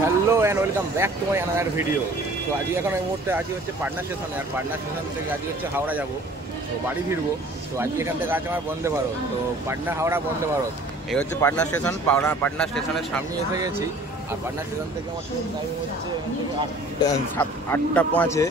Hello and welcome back to my another video. তো আজকে এখন এই মুহূর্তে আজকে হচ্ছে পাটনা স্টেশনে, আর পাটনা স্টেশন থেকে আজকে হচ্ছে হাওড়া যাব, তো বাড়ি ফিরবো। তো আজকে এখান থেকে আছে আমার বন্দে ভারত, তো পাটনা হাওড়া বন্দে ভারত। এই হচ্ছে পাটনা স্টেশন। পাটনা স্টেশনের সামনে এসে গেছি, আর পাটনা স্টেশন থেকে আমার টাইম হচ্ছে 8টা 5,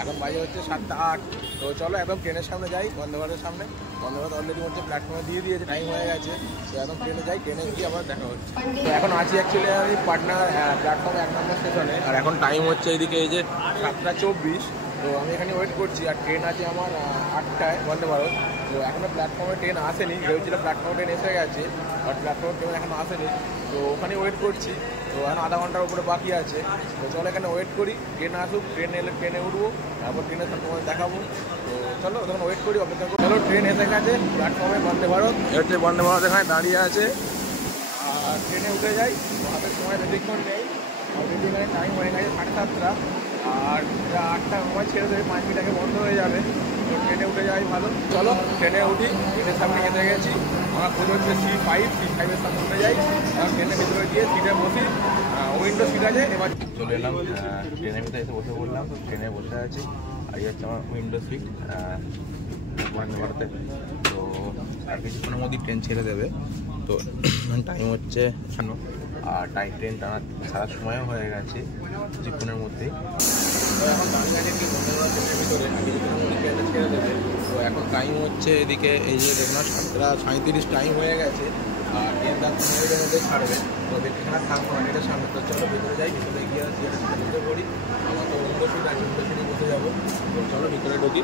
এখন বাজে হচ্ছে 7টা 8। তো চলো একদম ট্রেনের সামনে যাই, বন্দে ভারতের সামনে। বন্দে ভারত অলরেডি হচ্ছে প্ল্যাটফর্মে দিয়ে দিয়েছে, টাইম হয়ে গেছে। তো এখন ট্রেনে যাই, ট্রেনে গিয়ে আবার দেখা হচ্ছে। তো এখন আছি অ্যাকচুয়ালি আমি পাটনার প্ল্যাটফর্ম 1 নম্বর স্টেশনে, আর এখন টাইম হচ্ছে এইদিকে এই যে 7টা 24। তো আমি এখানে ওয়েট করছি, আর ট্রেন আছে আমার 8টায় বন্দে ভারত। তো এখনও প্ল্যাটফর্মে ট্রেন আসেনি, ভেবেছিল প্ল্যাটফর্মে ট্রেন এসে গেছে, আর প্ল্যাটফর্মে ট্রেন এখনও আসেনি। তো ওখানে ওয়েট করছি, তো এখন আধা ঘন্টার উপরে বাকি আছে। তো চলো এখানে ওয়েট করি, ট্রেন আসুক, ট্রেন এলে ট্রেনে উঠবো, তারপর ট্রেনের সাথে তোমাদের দেখাবো। তো চলো তখন ওয়েট করি, অপেক্ষা করি। চলো ট্রেন এসে গেছে প্ল্যাটফর্মে বন্দে ভারত, এ হচ্ছে বন্দে ভারত এখানে দাঁড়িয়ে আছে। আর ট্রেনে উঠে যাই, হাতের সময় বেশিক্ষণ নেই, অলরেডি এখানে টাইম হয়ে গেছে 7:30। আর 8টা সময় ছেড়ে দেবে, 5 মিনিট আগে বন্ধ হয়ে যাবে। তো ট্রেনে উঠে যাই ভালো। চলো ট্রেনে উঠি, ট্রেনের সামনে এসে গেছি। আমার খোঁজ হচ্ছে C5-এর সামনে উঠে যাই, আর ট্রেনের ভিতরে গিয়ে সিটে বসি। উইন্ডো সিট আছে। এবার চলে এলাম ট্রেনের ভিতরে, এসে বসে পড়লাম। ট্রেনে বসে আছি, আর এই হচ্ছে আমার উইন্ডো সিট বন্দে ভারতে। তো আর কিছুক্ষণের মধ্যেই ট্রেন ছেড়ে দেবে। তো টাইম হচ্ছে 9, আর ট্রেন ছাড়ার সময়ও হয়ে গেছে কিছুক্ষণের মধ্যেই। তো এখন দাঁড়িয়ে আছে কি বন্দে ভারত ট্রেনের ভিতরে, ট্রেনটা ছেড়ে দেবে। তো এখন টাইম হচ্ছে এদিকে এই যে দেখুন 7:37 টাইম হয়ে গেছে, আর ট্রেন 10 মিনিটের মধ্যে ছাড়বে। তো এখানে থাকবো না, এটার সামনে। তো চলো ভিতরে যাই, ভিতরে গিয়ে ভিতরে করি। আমার তো উইন্ডো সিট আছে, উইন্ডো সিটে বসে যাবো। তো চলো ভিতরে ঢুকি।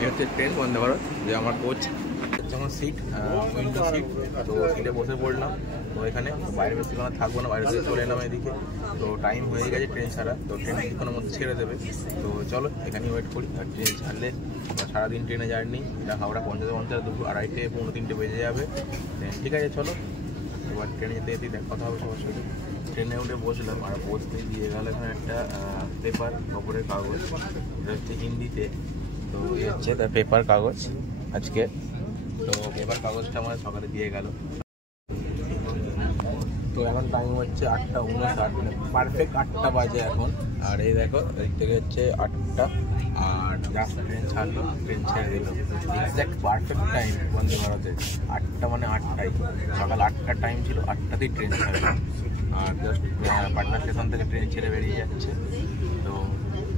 এই হচ্ছে ট্রেন বন্দে ভারত, যে আমার কোচ হচ্ছে আমার সিট, উইন্ডো সিট। তো সিটে বসে পড়লাম। তো এখানে বাইরে বেশিক্ষণ থাকবো না, বাইরে থেকে চলে এলাম এদিকে। তো টাইম হয়ে গেছে ট্রেন ছাড়া, তো ট্রেন কিছুক্ষণের মধ্যে ছেড়ে দেবে। তো চলো এখানেই ওয়েট করি। আর ট্রেন ছাড়লে সারাদিন ট্রেনে জার্নি, এটা হাওড়া পৌঁছাতে দুপুর 2:30 পৌনে 3টে বেজে যাবে। ঠিক আছে চলো, এবার ট্রেনে যেতে যেতেই কথা হবে সবার সাথে। ট্রেনে উঠে বসলাম, আর বসতে দিয়ে গেল এখানে একটা পেপার, খবরের কাগজ, এটা হচ্ছে হিন্দিতে। তো এই হচ্ছে তার পেপার কাগজ আজকে। তো পেপার কাগজটা আমার সকালে দিয়ে গেল। তো এখন টাইম হচ্ছে 8:59, মানে পারফেক্ট 8টা বাজে এখন। আর এই দেখো এদিক থেকে হচ্ছে 8টা, আর জাস্ট ট্রেন ছাড়লো, ট্রেন ছেড়ে দিল। এক্স্যাক্ট পারফেক্ট টাইম বন্দে ভারতের 8টা, মানে 8টাই। সকাল 8টার টাইম ছিল, 8টাতেই ট্রেন ছাড়লো। আর জাস্ট পাটনা স্টেশন থেকে ট্রেন ছেড়ে বেরিয়ে যাচ্ছে। তো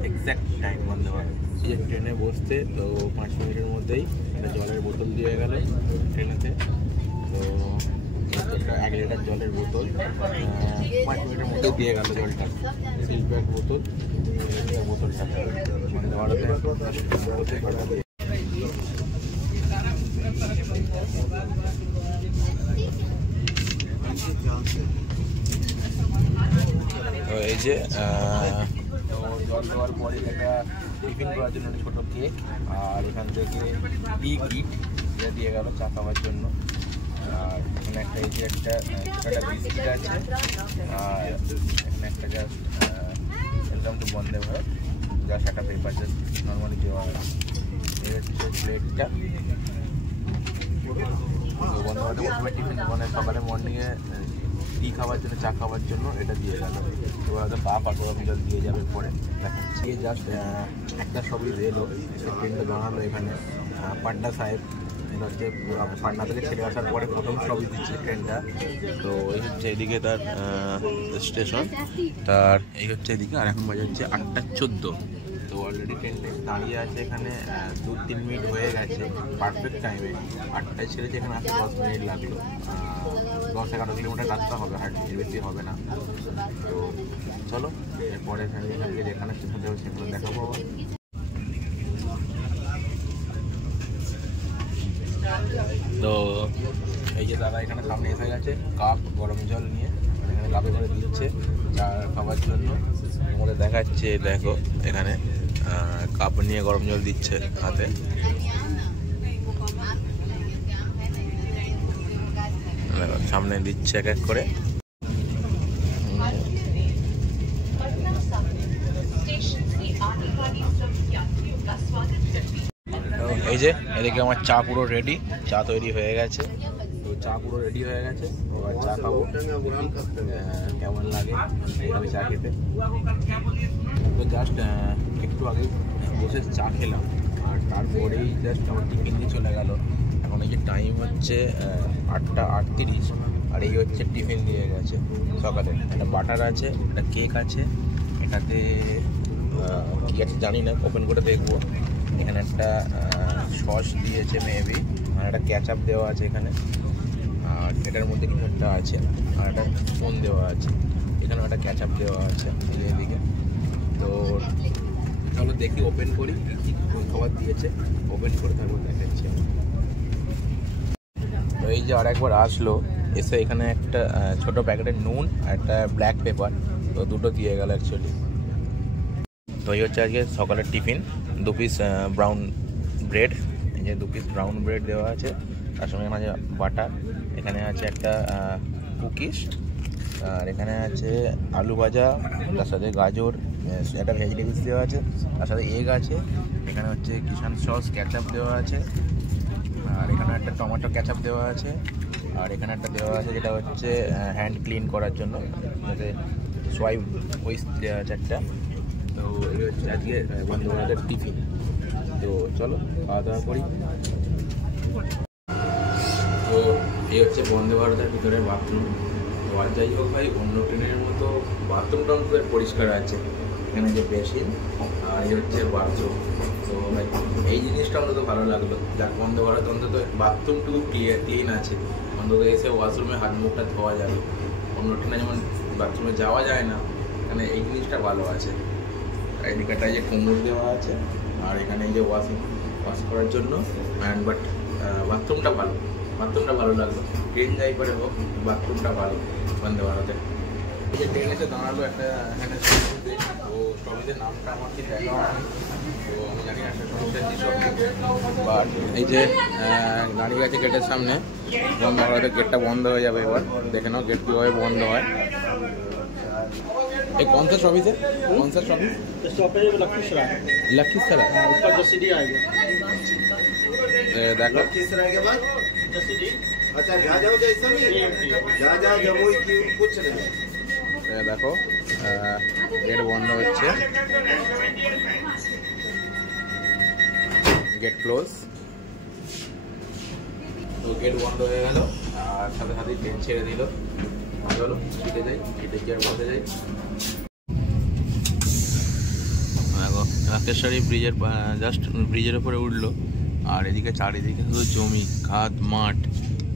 এক্স্যাক্ট টাইম বন্দে ভারত। এই ট্রেনে বসতে তো 5 মিনিটের মধ্যেই একটা জলের বোতল দিয়ে গেল ট্রেনেতে। তো 1 লিটার জলের বোতল 5 মিনিটের মধ্যে দিয়ে গেল জলটা, সিল প্যাক বোতল। বোতলটা বন্দে ভারতে এই যে জল দেওয়ার পরে একটা টিফিন করার জন্য ছোটো কেক, আর এখান থেকে কিট এটা দিয়ে গেল চা খাওয়ার জন্য। আর এখানে একটা এই যে একটা বিস্কিট আছে, আর এখানে একটা just welcome to Vande Bharat, just একটা পেপার জাস্ট নর্মালি দেওয়া হয়। এই হচ্ছে প্লেটটা। তো বন্দে ভারতে প্রথমে টিফিন, মানে সকালে মর্নিংয়ে টি খাওয়ার জন্য, চা খাওয়ার জন্য এটা দিয়ে গেল। তো হয়তো কাপ আর গরম জল দিয়ে যাবে পরে। দেখাচ্ছি জাস্ট একটা সবই এলো, সে ট্রেনটা দাঁড়ালো এখানে পাটনা সাহেব। এটা হচ্ছে পাটনা থেকে ছেড়ে আসার পরে প্রথম সবই দিচ্ছে ট্রেনটা। তো এই হচ্ছে এদিকে তার স্টেশন, তার এই হচ্ছে এদিকে। আর এখন বাজে হচ্ছে 8:14। তো অলরেডি ট্রেনটা দাঁড়িয়ে আছে এখানে 2-3 মিনিট হয়ে গেছে পারফেক্ট টাইমে। 8টায় ছেড়েছে, এখানে আসতে 10 মিনিট লাগলো। 10-11 কিলোমিটার রাস্তা হবে, হাঁটতে বেশি হবে না। তো চলো এরপরে এখানে যেখানে স্টেশন দেবো সেগুলো দেখাবো। তো এই যে দাদা এখানে সামনে এসে গেছে কাপ গরম জল নিয়ে, এখানে কাপে করে দিচ্ছে চা খাওয়ার জন্য। আমাদের দেখাচ্ছে, দেখো এখানে কাপ নিয়ে গরম জল দিচ্ছে হাতে। সামনে দিচ্ছে এক এক করে। এই যে এদিকে আমার চা পুরো রেডি, চা তৈরি হয়ে গেছে। তো চা পুরো রেডি হয়ে গেছে, এবার চা খাবো। কেমন এখানে চা খেতে। তো জাস্ট একটু আগে বসে চা খেলাম, আর তারপরেই জাস্ট আমার টিফিন দিয়ে চলে গেল। এখন এই যে টাইম হচ্ছে 8টা 38, আর এই হচ্ছে টিফিন দিয়ে গেছে সকালে। একটা বাটার আছে, একটা কেক আছে, এটাতে কী আছে জানি না, ওপেন করে দেখবো। এখানে একটা সস দিয়েছে মেবি, আর একটা ক্যাচআপ দেওয়া আছে এখানে, আর এটার মধ্যে কিছু একটা আছে, আর একটা স্পুন দেওয়া আছে, এখানেও একটা ক্যাচআপ দেওয়া আছে এদিকে। তো চলো দেখি, ওপেন করি কী কী খাবার দিয়েছে, ওপেন করে তারপর দেখাচ্ছি। তো এই যে আরেকবার আসলো, এসে এখানে একটা ছোট প্যাকেটের নুন আর একটা ব্ল্যাক পেপার, তো দুটো দিয়ে গেল অ্যাকচুয়ালি। তো এই হচ্ছে আজকে সকালের টিফিন। 2 পিস ব্রাউন ব্রেড, এই যে 2 পিস ব্রাউন ব্রেড দেওয়া আছে, তার সঙ্গে এখানে বাটার, এখানে আছে একটা কুকিস, আর এখানে আছে আলু ভাজা, তার সাথে গাজর, একটা ভেজিটেবলস দেওয়া আছে, তার সাথে এগ আছে, এখানে হচ্ছে কিষান সস ক্যাচআপ দেওয়া আছে, আর এখানে একটা টমেটো ক্যাচআপ দেওয়া আছে, আর এখানে একটা দেওয়া আছে যেটা হচ্ছে হ্যান্ড ক্লিন করার জন্য, যাতে সোয়াইপ হুইস্ক দেওয়া আছে একটা। তো এই হচ্ছে আজকে বন্ধুবান্ধবের টিফিন। তো চলো খাওয়া দাওয়া করি। তো এই হচ্ছে বন্দে ভারতের ভিতরের বাথরুম। তো আর যাই হোক ভাই, অন্য ট্রেনের মতো বাথরুমটা খুব পরিষ্কার আছে, এখানে যে বেসিন আর এই হচ্ছে বাথরুম। তো ভাই এই জিনিসটা অন্তত ভালো লাগলো, যার বন্দে ভারত অন্তত বাথরুমটুকু ক্লিন আছে, অন্তত এসে ওয়াশরুমে হাত মুখটা ধোয়া যাবে। অন্য ট্রেনে যেমন বাথরুমে যাওয়া যায় না, এখানে এই জিনিসটা ভালো আছে। এদিকটায় যে কুমড়ো দেওয়া আছে, আর এখানে এই যে ওয়াশ করার জন্য, অ্যান্ড বাট বাথরুমটা ভালো লাগলো। ট্রেন যাই করে হোক, বাথরুমটা ভালো বন্দে ভারতে। এই যে ট্রেন এসে দাঁড়ালো একটা এখানে স্টপেজে, তো স্টপেজের নামটা আমার কি দেখা হয়নি, তো আমি জানি একটা সমস্যা বাট এই যে দাঁড়িয়ে গেছে গেটের সামনে, বন্দে ভারতের গেটটা বন্ধ হয়ে যাবে এবার। দেখে নাও গেট কীভাবে বন্ধ হয়। ये कौन सा शॉपिस है? कौन सा शॉपिस? स्टॉपेज लखीसराय। लखीसराय ऊपर जसीडी आएगा। देखो लखीसराय के बाद जसीडी। अच्छा जा जाओ जैसा भी जा जमुई की कुछ नहीं। देखो गेट बंद হচ্ছে, गेट क्लोज। তো গেট বন্ধ হয়ে গেল, আর সাথে সাথে ট্রেন ছেড়ে দিল। চলো সিটে যাই, সিটে গিয়ে বসে যাই। দেখো রাকেশ্বরী ব্রিজের জাস্ট ব্রিজের উপরে উঠলো, আর এদিকে চারিদিকে শুধু জমি, খাদ, মাঠ,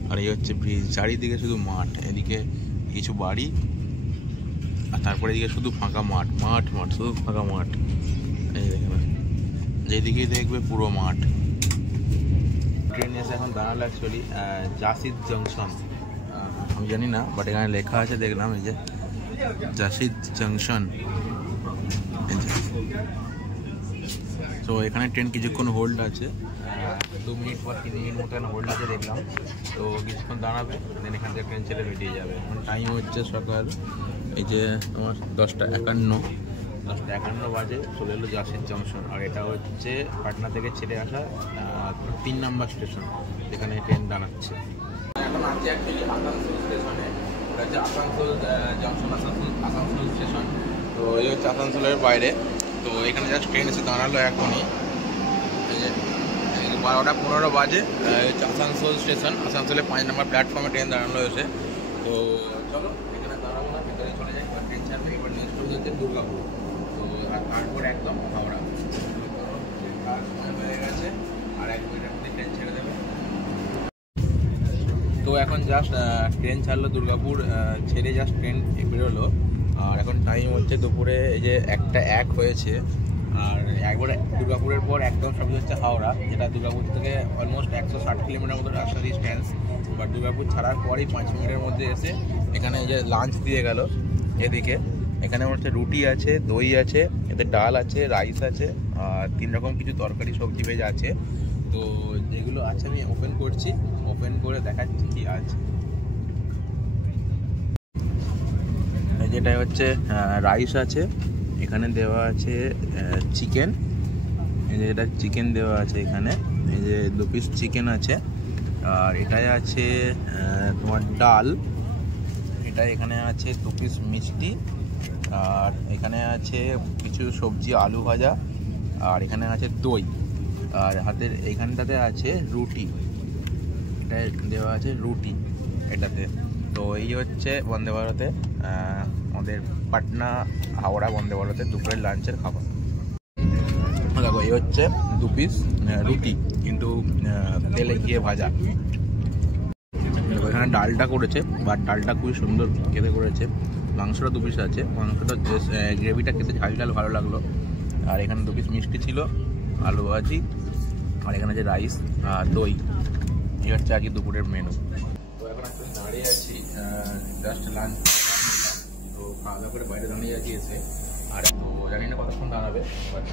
আর এই হচ্ছে ব্রিজ, চারিদিকে শুধু মাঠ, এদিকে কিছু বাড়ি, আর তারপরে এদিকে শুধু ফাঁকা মাঠ, শুধু ফাঁকা মাঠ। এই দেখে না, যেদিকেই দেখবে পুরো মাঠ। ট্রেন এসে এখন দাঁড়ালো অ্যাকচুয়ালি জাসিদ জংশন, আমি জানি না, বাট এখানে লেখা আছে দেখলাম, এই যে জাসিদ জংশন। তো এখানে ট্রেন কিছুক্ষণ হোল্ড আছে, 2 মিনিট বা 3 মিনিট মতো হোল্ড আছে দেখলাম। তো কিছুক্ষণ দাঁড়াবে, দেন এখান থেকে ট্রেন ছেড়ে বেরিয়ে যাবে। এখন টাইম হচ্ছে সকাল এই যে তোমার 10:51 বাজে, চলে এলো জাসিদ জংশন। আর এটা হচ্ছে পাটনা থেকে ছেড়ে আসা 3 নম্বর স্টেশন, যেখানে ট্রেন দাঁড়াচ্ছে। এখন আছে অ্যাকচুয়ালি আসানসোল স্টেশনে, এটা হচ্ছে আসানসোল জংশন, আসানসোল স্টেশন। তো এই হচ্ছে আসানসোলের বাইরে। তো এখানে জাস্ট ট্রেন এসে দাঁড়ালো এখনই, এই যে 12:15 বাজে, হচ্ছে আসানসোল স্টেশন। আসানসোলে 5 নম্বর প্ল্যাটফর্মে ট্রেন দাঁড়ানো হয়েছে। তো চলো এখানে দাঁড়াবো না, ভিতরে চলে যাই, ট্রেন ছাড়বে। এবার নেক্সট হচ্ছে দুর্গাপুর, তো আর তারপর একদম হাওড়া। সময় হয়ে গেছে, আর 1 মিনিটের মধ্যে ট্রেন ছেড়ে দেবে। তো এখন জাস্ট ট্রেন ছাড়লো, দুর্গাপুর ছেড়ে জাস্ট ট্রেন বেরোলো। আর এখন টাইম হচ্ছে দুপুরে এই যে 1টা 1 হয়েছে। আর একবারে দুর্গাপুরের পর একদম সব হচ্ছে হাওড়া, যেটা দুর্গাপুর থেকে অলমোস্ট 160 কিলোমিটার মতো রাস্তা ডিস্টেন্স। বাট দুর্গাপুর ছাড়ার পরই 5 মিনিটের মধ্যে এসে এখানে এই যে লাঞ্চ দিয়ে গেল। এদিকে এখানে হচ্ছে রুটি আছে, দই আছে, এতে ডাল আছে, রাইস আছে, আর 3 রকম কিছু তরকারি সবজি ভেজ আছে। তো যেগুলো আছে আমি ওপেন করছি, ওপেন করে দেখাচ্ছি কি আছে। যেটা হচ্ছে রাইস আছে, এখানে দেওয়া আছে চিকেন, এই যে এটা চিকেন দেওয়া আছে এখানে, এই যে 2 পিস চিকেন আছে। আর এটাই আছে তোমার ডাল, এটা এখানে আছে 2 পিস মিষ্টি, আর এখানে আছে কিছু সবজি, আলু ভাজা, আর এখানে আছে দই, আর হাতের এইখানটাতে আছে রুটি, এটা দেওয়া আছে রুটি এটাতে। তো এই হচ্ছে বন্দে ভারতে আমাদের পাটনা হাওড়া বন্দে ভারতে দুপুরের লাঞ্চের খাবার। দেখো এই হচ্ছে 2 পিস রুটি, কিন্তু তেলে গিয়ে ভাজা। এখানে ডালটা করেছে, বাট ডালটা খুবই সুন্দর খেতে করেছে। মাংসটা 2 পিস আছে, মাংসটা গ্রেভিটা খেতে ঝাল ঝাল ভালো লাগলো। আর এখানে 2 পিস মিষ্টি ছিল, আলু ভাজি, আর এখানে যে রাইস আর দই। এই হচ্ছে আজকে দুপুরের মেনু। তো এখন একটু দাঁড়িয়ে আছি, জাস্ট লাঞ্চ। তো খাওয়া দাওয়া করে বাইরে দাঁড়িয়ে আছি এসে, আর তো জানি না কতক্ষণ দাঁড়াবে, বাট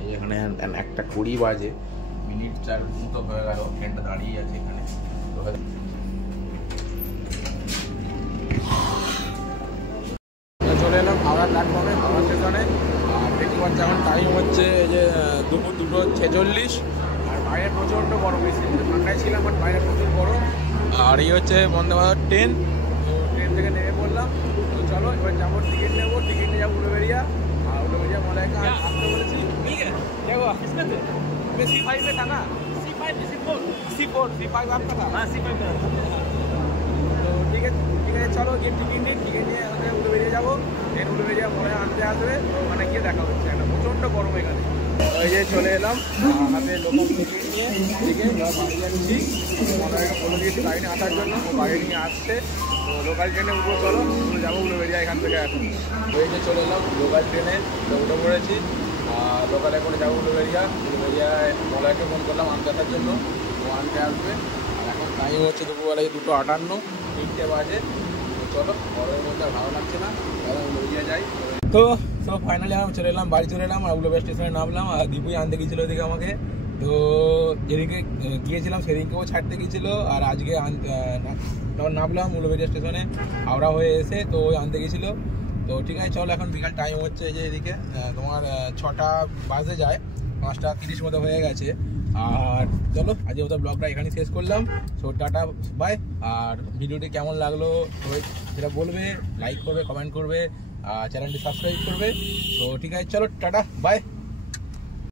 এই এখানে 1:20 বাজে, মিনিট 4 মতো হয়ে গেল, ট্রেনটা দাঁড়িয়ে আছে এখানে। তো চলে এলাম হাওড়া প্ল্যাটফর্মে, হাওড়া স্টেশনে। আর দেখতে পাচ্ছি এখন টাইম হচ্ছে যে দুপুর 2:46, আর বাইরে প্রচণ্ড গরম। বেশি ঠান্ডায় ছিলাম, বাট বাইরে প্রচুর গরম। আর এই হচ্ছে বন্দে ভারত ট্রেন। তো ট্রেন থেকে নেমে পড়লাম। তো চলো এবার যাবো, টিকিট নেবো, টিকিট নিয়ে যাবো উলুবেড়িয়া। আর উলুবেড়িয়া মলাইকা আসতে বলেছি। C5 में था ना? C4 आपका था? हाँ C5 में। তো ঠিক আছে চলো গিয়ে টিকিট নিয়ে আমাদের উলুবেড়িয়া যাবো। ট্রেন উলুবেড়িয়া মনে আনতে আসবে, তো ওখানে গিয়ে দেখা হচ্ছে। একটা প্রচণ্ড গরম এখানে। ওই যে চলে এলাম হাতে লোকাল টিকিট নিয়ে, ঠিক আছে বাড়ি যাচ্ছি। মনে বলে দিয়েছি গাড়ি নিয়ে আসার জন্য, গাড়ি নিয়ে আসছে। তো লোকাল ট্রেনে উঠবো, চলো যাবো উলুবেড়িয়া এখান থেকে। এখন ওই যে চলে এলাম লোকাল ট্রেনে, উঠে পড়েছি। লোকালে করে যাবো উলুবেড়িয়ায়। মলাইকে ফোন করলাম আনতে আসার জন্য, ও আনতে আসবে। আর এখন টাইম হচ্ছে দুপুরবেলায় 2:58, 3টে বাজে। তো চলো, গরমের মধ্যে ভালো লাগছে না, তাহলে উলুবেড়িয়া যাই। তো ফাইনালি আমি চলে এলাম, বাড়ি চলে এলাম। আর উলুবেড়িয়া স্টেশনে নামলাম, আর দীপুই আনতে গিয়েছিলো ওদিকে আমাকে। তো যেদিকে গিয়েছিলাম সেদিনকেও ছাড়তে গিয়েছিলো, আর আজকে নামলাম উলুবেড়িয়া স্টেশনে হাওড়া হয়ে এসে। তো ওই আনতে গিয়েছিলো। তো ঠিক আছে চলো, এখন বিকাল টাইম হচ্ছে যে এদিকে তোমার 6টা বাজে যায়, 5:30 মতো হয়ে গেছে। আর চলো আজকে ওদের ব্লগটা এখানেই শেষ করলাম। So tata bye. আর ভিডিওটি কেমন লাগলো সবাই সেটা বলবে, লাইক করবে, কমেন্ট করবে, আর চ্যানেলটি সাবস্ক্রাইব করবে। তো ঠিক আছে চলো টাটা বাই।